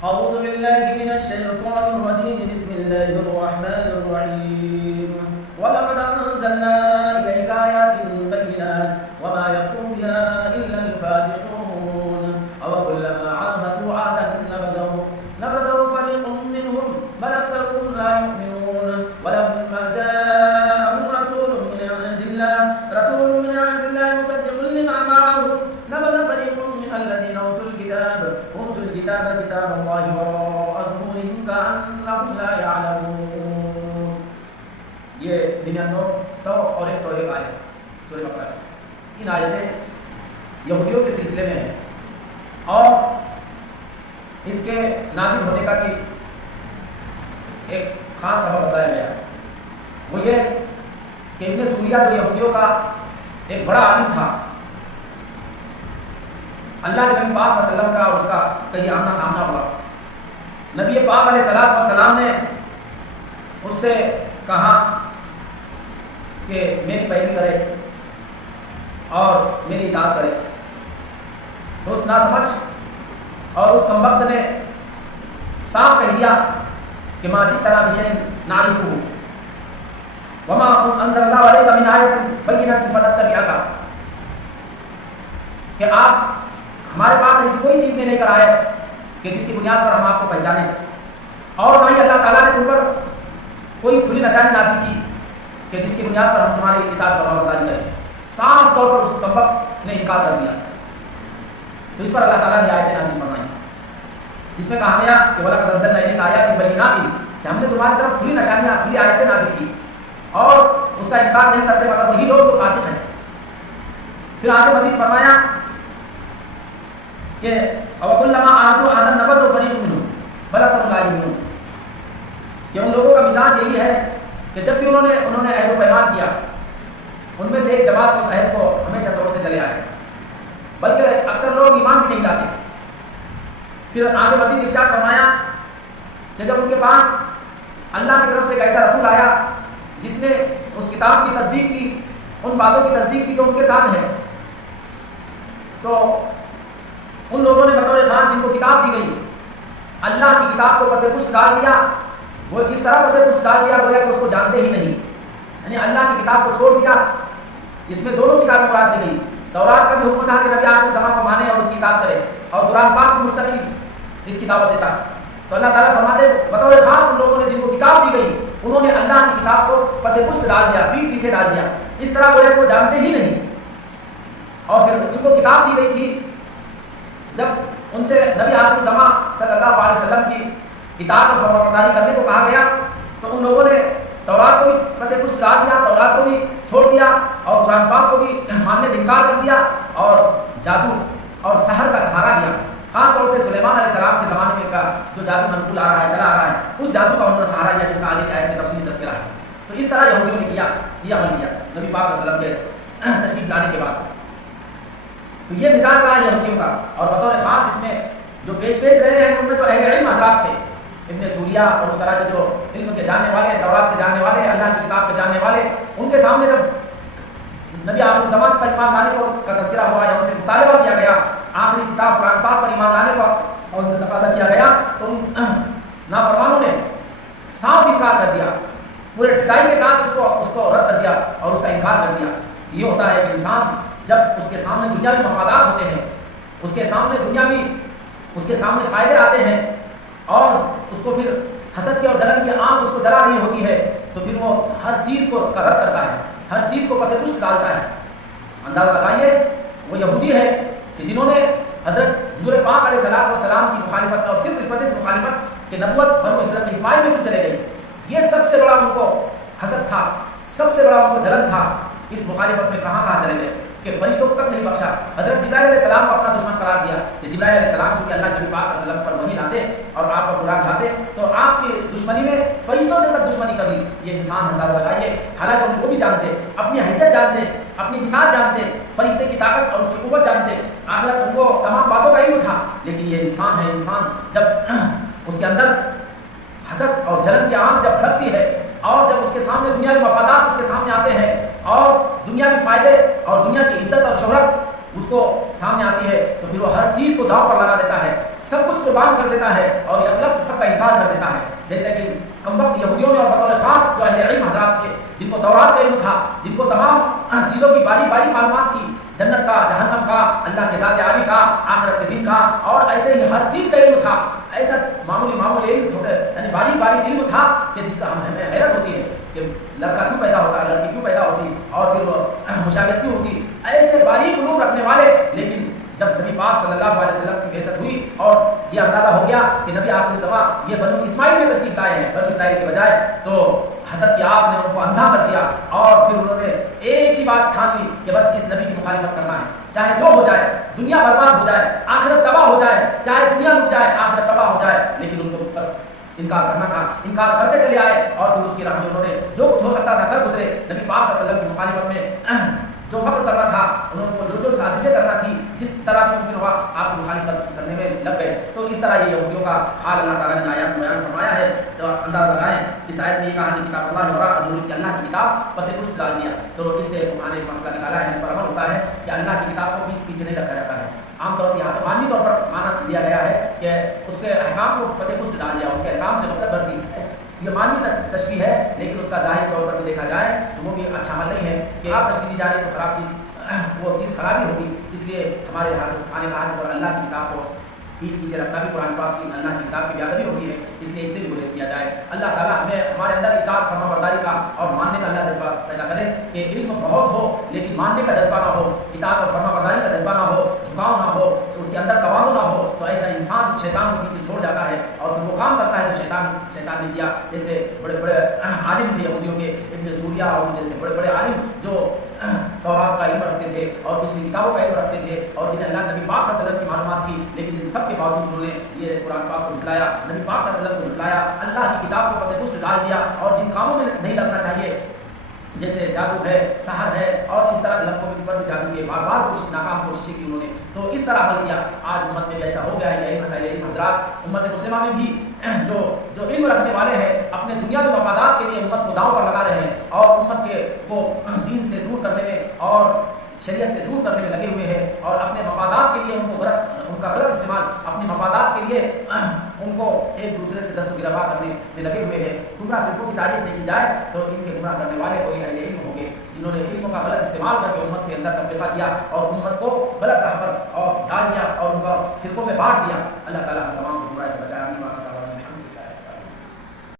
أعوذ بالله من الشيطان الرجيم. بسم الله الرحمن الرحيم. ولقد أنزلنا إليك آيات بينات وما يكفر بها إلا الفاسقون. أو كلما عاهدوا عهدا نبذه فريق منهم بل أكثرهم لا يؤمنون. ولما جاءهم رسول من عند الله مصدق لما معهم نبذ فريق من الذين أوتوا الكتاب كتاب الله وراء ظهورهم كأنهم لا يعلمون. یہ 99 100 اور 101 آیت سورہ بقرہ کی. ان آیتیں یہودیوں کے سلسلے میں ہیں اور اس کے نازل ہونے کا بھی ایک خاص سبب بتایا گیا. وہ یہ کہ ابن سوریہ جو یہودیوں کا ایک بڑا عالم تھا، اللہ کے نبی پاک صلی اللہ علیہ وسلم کا اور اس کا کہیں آمنا سامنا ہوا. نبی پاک علیہ السلام نے اس سے کہا کہ میری پیروی کرے اور میری اطاعت کرے. تو اس ناسمجھ اور اس کمبخت نے صاف کہہ دیا کہ ما جئتنا بشیء نعرفہ وما انزل اللہ علیک من آیۃ بینۃ فنتبعک، کہ آپ ہمارے پاس ایسی کوئی چیز نہیں لے کر آئے کہ جس کی بنیاد پر ہم آپ کو پہچانیں، اور نہ ہی اللہ تعالیٰ نے تم پر کوئی کھلی نشانی نازل کی کہ جس کی بنیاد پر ہم تمہاری اطاعت فرما برداری کریں. صاف طور پر اس کمبخت نے انکار کر دیا. تو اس پر اللہ تعالیٰ نے آیتیں نازل فرمائی جس میں کہا گیا کہ وَلَقَدْ أَنزَلْنَا إِلَيْكَ آيَاتٍ بَيِّنَاتٍ، کہ ہم نے تمہاری طرف کھلی نشانیاں، کھلی آیتیں نازل کی اور اس کا انکار نہیں کرتے مگر وہی لوگ جو فاسق ہیں. پھر آگے مزید فرمایا کہ وَكُلَّمَا عَاهَدُوا عَهْدًا نَبَذَهُ فَرِيقٌ مِّنْهُمْ بَلْ أَكْثَرُهُمْ لَا يُؤْمِنُونَ، کہ ان لوگوں کا مزاج یہی ہے کہ جب بھی انہوں نے عہد و پیمان کیا ان میں سے ایک جماعت اس عہد کو ہمیشہ توڑتے چلے آئے، بلکہ اکثر لوگ ایمان بھی نہیں لاتے. پھر آگے مزید ارشاد فرمایا کہ جب ان کے پاس اللہ کی طرف سے ایک ایسا رسول آیا جس نے اس کتاب کی تصدیق کی، ان باتوں کی تصدیق کی جو ان کے ساتھ ہے، تو ان لوگوں نے بطور خاص جن کو کتاب دی گئی اللہ کی کتاب کو پس پشت ڈال دیا. وہ اس طرح پس پشت ڈال دیا گویا کہ اس کو جانتے ہی نہیں، یعنی اللہ کی کتاب کو چھوڑ دیا. اس میں دونوں کتابیں مراد لی گئی. تورات کا بھی حکم تھا کہ نبی آخری زمان کو مانے اور اس کی اطاعت کرے، اور قرآن پاک بھی مستقل اس کی دعوت دیتا. تو اللہ تعالیٰ فرماتے بطور خاص ان لوگوں نے جن کو کتاب دی گئی انہوں نے اللہ کی کتاب کو پس پشت ڈال دیا، پیٹھ پیچھے ڈال دیا. اس طرح گویا کہ وہ جانتے ہی نہیں. اور پھر ان کو کتاب دی گئی تھی، جب ان سے نبی آخر زمان صلی اللہ علیہ وسلم کی اطاعت اور فرمانبرداری کرنے کو کہا گیا تو ان لوگوں نے تورات کو بھی پس پشت ڈال دیا، تورات کو بھی چھوڑ دیا اور قرآن پاک کو بھی ماننے سے انکار کر دیا اور جادو اور سحر کا سہارا لیا. خاص طور سے سلیمان علیہ السلام کے زمانے میں کا جو جادو منقول آ رہا ہے، چلا آ رہا ہے، اس جادو کا انہوں نے سہارا لیا جس کا آگے کی آیت میں تفصیلی تذکرہ ہے. تو اس طرح یہودیوں نے کیا، یہ عمل کیا نبی پاک صلی اللہ علیہ وسلم کے تشریف لانے کے بعد. تو یہ مزاج رہا ہے یہودیوں کا. اور بطور خاص اس میں جو پیش رہے ہیں ان میں جو اہل علم حضرات تھے، ابن سوریہ اور اس طرح کے جو علم کے جاننے والے، تورات کے جاننے والے، اللہ کی کتاب کے جاننے والے، ان کے سامنے جب نبی آخر زمان پر ایمان لانے کو کا تذکرہ ہوا یا ان سے مطالبہ کیا گیا آخری کتاب قرآن پاک پر ایمان لانے کو اور ان سے تقاضا کیا گیا، تو ان نافرمانوں نے صاف انکار کر دیا، پورے ڈٹائی کے ساتھ اس کو رد کر دیا اور اس کا انکار کر دیا. یہ ہوتا ہے کہ انسان جب اس کے سامنے دنیاوی مفادات ہوتے ہیں، اس کے سامنے فائدے آتے ہیں اور اس کو پھر حسد کی اور جلن کی آگ اس کو جلا رہی ہوتی ہے، تو پھر وہ ہر چیز کو رد کرتا ہے، ہر چیز کو پس پشت ڈالتا ہے. اندازہ لگائیے وہ یہودی ہے کہ جنہوں نے حضرت حضور پاک علیہ السلام کی مخالفت اور صرف اس وجہ سے مخالفت کہ نبوت بنو اسماعیل میں کیوں چلے گئی، یہ سب سے بڑا ان کو حسد تھا، سب سے بڑا ان کو جلن تھا. اس مخالفت میں کہاں چلے گئے کہ فرشتوں کو تک نہیں بخشا. حضرت جبرائیل علیہ السلام کو اپنا دشمن قرار دیا کہ جبرائیل علیہ السلام چونکہ اللہ کے نبی پاک صلی اللہ علیہ وسلم پر وحی لاتے اور آپ پر قرآن لاتے تو آپ کی دشمنی میں فرشتوں سے تک دشمنی کر لی. یہ انسان اندازہ لگائیے، حالانکہ ان کو بھی جانتے، اپنی حیثیت جانتے، اپنی بساط جانتے، فرشتے کی طاقت اور اس کی قوت جانتے، آخرت ان کو تمام باتوں کا علم تھا. لیکن یہ انسان ہے، انسان جب اس کے اندر حسد اور جلن کی آگ جب بھڑکتی ہے اور جب اس کے سامنے دنیا کے مفادات اس کے سامنے آتے ہیں اور دنیا کے فائدے اور دنیا کی عزت اور شہرت اس کو سامنے آتی ہے تو پھر وہ ہر چیز کو داؤ پر لگا دیتا ہے، سب کچھ قربان کر دیتا ہے اور یکلفظ سب کا انکار کر دیتا ہے. جیسے کہ کم وقت یہودیوں نے اور بطور خاص جو اہل علم حضرات تھے جن کو تورات کا علم تھا، جن کو تمام چیزوں کی باری باری معلومات تھی، جنت کا، جہنم کا، اللہ کے ذات عالی کا، آخرت کے دن کا، اور ایسے ہی ہر چیز کا علم تھا. ایسا معمولی علم چھوٹے یعنی باریک علم تھا کہ جس کا ہمیں حیرت ہوتی ہے کہ لڑکا کیوں پیدا ہوتا ہے، لڑکی کیوں پیدا ہوتی اور پھر وہ مشابہت کیوں ہوتی. ایسے باریک علوم رکھنے والے، لیکن جب نبی پاک صلی اللہ علیہ وسلم کی بعثت ہوئی اور یہ اندازہ ہو گیا کہ نبی آخر الزمان یہ بنو اسماعیل میں تشریف لائے ہیں، بنو اسرائیل کے بجائے، تو حسد کی آگ نے ان کو اندھا کر دیا اور پھر انہوں نے ایک ہی بات ٹھان لی کہ بس اس نبی کی مخالفت کرنا ہے، چاہے جو ہو جائے، دنیا برباد ہو جائے، آخرت تباہ ہو جائے، چاہے دنیا لٹ جائے، آخرت تباہ ہو جائے، لیکن ان کو بس انکار کرنا تھا. انکار کرتے چلے آئے اور پھر اس کی راہ میں انہوں نے جو کچھ ہو سکتا تھا کر گزرے. نبی پاک صلی اللہ علیہ وسلم کی مخالفت میں جو مکر کرنا تھا، انہوں کو جو سازشیں کرنا تھی، جس طرح بھی ممکن ہوا آپ کی مخالفت کرنے میں لگ گئے. تو اس طرح یہ یہودیوں کا حال اللہ تعالیٰ نے آیات میں بیان فرمایا ہے. تو اندازہ لگائیں اس آیت میں یہ کہا کہ کتاب اللہ وراء ظہور کہ اللہ کی کتاب پس پشت ڈال دیا. تو اس سے فقہاء نے ایک مسئلہ نکالا ہے جس پر عمل ہوتا ہے کہ اللہ کی کتاب کو پیچھے نہیں رکھا جاتا ہے. عام طور پر یہاں تو معنوی طور پر معنی دیا گیا ہے کہ اس کے احکام کو پس پشت ڈال دیا، ان کے احکام سے غفلت برتی. یہ معنوی تشبیہ ہے، لیکن اس کا ظاہری طور پر بھی دیکھا جائے تو وہ بھی اچھا عمل نہیں ہے کہ آپ تشبیہ دی جا رہی ہے تو خراب چیز، وہ چیز خرابی ہوگی. اس لیے ہمارے فقہاء نے کہا کہ اللہ کی کتاب کو پیٹ پیچھے رکھنا بھی قرآن پاک کی اللہ کی کتاب کی بیادبی ہوتی ہے، اس لیے اس سے بھی گریز کیا جائے. اللہ تعالیٰ ہمیں ہمارے اندر اطاعت فرما برداری کا اور ماننے کا اللہ جذبہ پیدا کرے کہ علم بہت ہو لیکن ماننے کا جذبہ نہ ہو، اطاعت اور فرما برداری کا جذبہ نہ ہو، جھکاؤ نہ ہو، اس کے اندر تواضع نہ ہو، تو ایسا انسان شیطان کو پیچھے چھوڑ جاتا ہے اور پھر وہ کام کرتا ہے جو شیطان نے کیا. جیسے بڑے عالم تھے یہودیوں کے، ابن سوریہ اور جیسے بڑے عالم جو تورات کا علم رکھتے تھے اور پچھلی کتابوں کا علم رکھتے تھے اور جنہیں اللہ نبی پاک صلی اللہ علیہ وسلم کی معلومات تھی، لیکن ان سب کے باوجود انہوں نے یہ قرآن پاک کو جھٹلایا، نبی پاک صلی اللہ علیہ وسلم کو جھٹلایا، اللہ کی کتاب کو پس پشت ڈال دیا اور جن کاموں میں نہیں لگنا چاہیے جیسے جادو ہے، سحر ہے اور اس طرح سے لبوں پر بھی جادو کے بار ناکام کوششیں کی انہوں نے. تو اس طرح عمل کیا. آج امت میں بھی ایسا ہو گیا ہے کہ علم حضرات امت مسلمہ میں بھی جو علم رکھنے والے ہیں اپنے دنیا کے مفادات کے لیے امت کو داؤں پر لگا رہے ہیں اور امت کو دین سے دور کرنے میں اور شریعت سے دور کرنے میں لگے ہوئے ہیں اور اپنے مفادات کے لیے ان کا غلط استعمال، اپنے مفادات کے لیے ان کو ایک دوسرے سے دست و گربا کرنے میں لگے ہوئے ہیں. گمراہ فرقوں کی تاریخ دیکھی جائے تو ان کے گمراہ کرنے والے کوئی اہل علم ہوں گے جنہوں نے علم کا غلط استعمال کر کے امت کے اندر تفریقہ کیا اور امت کو غلط راہ پر ڈال دیا اور ان کا فرقوں میں بانٹ دیا. اللہ تعالیٰ ہم تمام کو گمراہ سے بچائے.